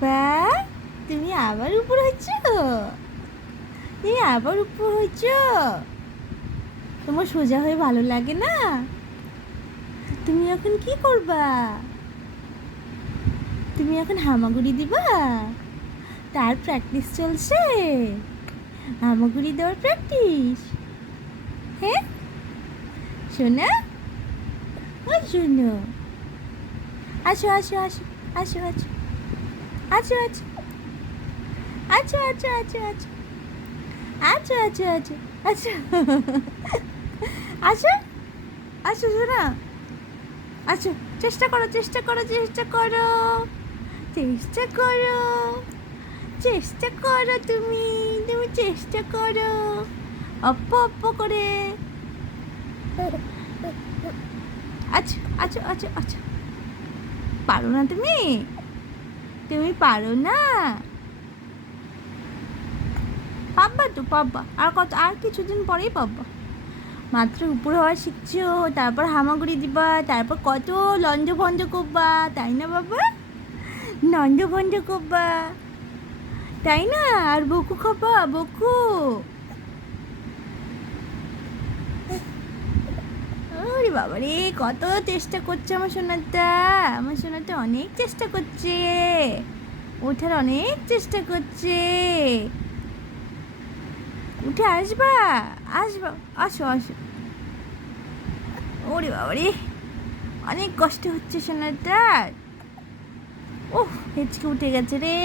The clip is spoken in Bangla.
বা, তুমি আবার উপর হয়েছ? তুমি আবার উপর হয়েছ? তোমার সোজা হয়ে ভালো লাগে না? তুমি এখন কি করবা? তুমি এখন হামাগুড়ি দিবা? তার প্র্যাকটিস চলছে? হামাগুড়ি দেওয়ার প্র্যাকটিস? হ্যাঁ শোনা, ও শোনো, আসো আসো আসো, আসো আসো, আচ্ছা আচ্ছা, আচ্ছা আচ্ছা আচ্ছা আচ্ছা, আচ্ছা আচ্ছা আচ্ছা, আচ্ছা, আচ্ছা, আচ্ছা শোনা, আচ্ছা, চেষ্টা করো চেষ্টা করো চেষ্টা করো, চেষ্টা করো, চেষ্টা করো, তুমি তুমি চেষ্টা করো, অপ্প অপ্প করে, আচ্ছা আচ্ছা আচ্ছা আচ্ছা, পারো না তুমি? তুমি পারো না? পাব্বা তো পাব্বা, আর কিছুদিন পরেই পাব্বা। মাত্র উপরে হওয়া শিখছো, তারপর হামাগুড়ি দিবা, তারপর কত লঞ্জ ভঞ্জ করবা, তাই না বাবা? লঞ্জ ভঞ্জ করবা, তাই না? আর বকু খাবা, বকু। ওরে বাবা রে, কত চেষ্টা করছে আমার সোনাটা, আমার সোনাটা অনেক চেষ্টা করছে, ওঠার অনেক চেষ্টা করছে। উঠে আসবা, আসবা, আসো আসো। ওরে বাবা রে, অনেক কষ্ট হচ্ছে সোনাটার। ওহ, হেঁচকে উঠে গেছে রে।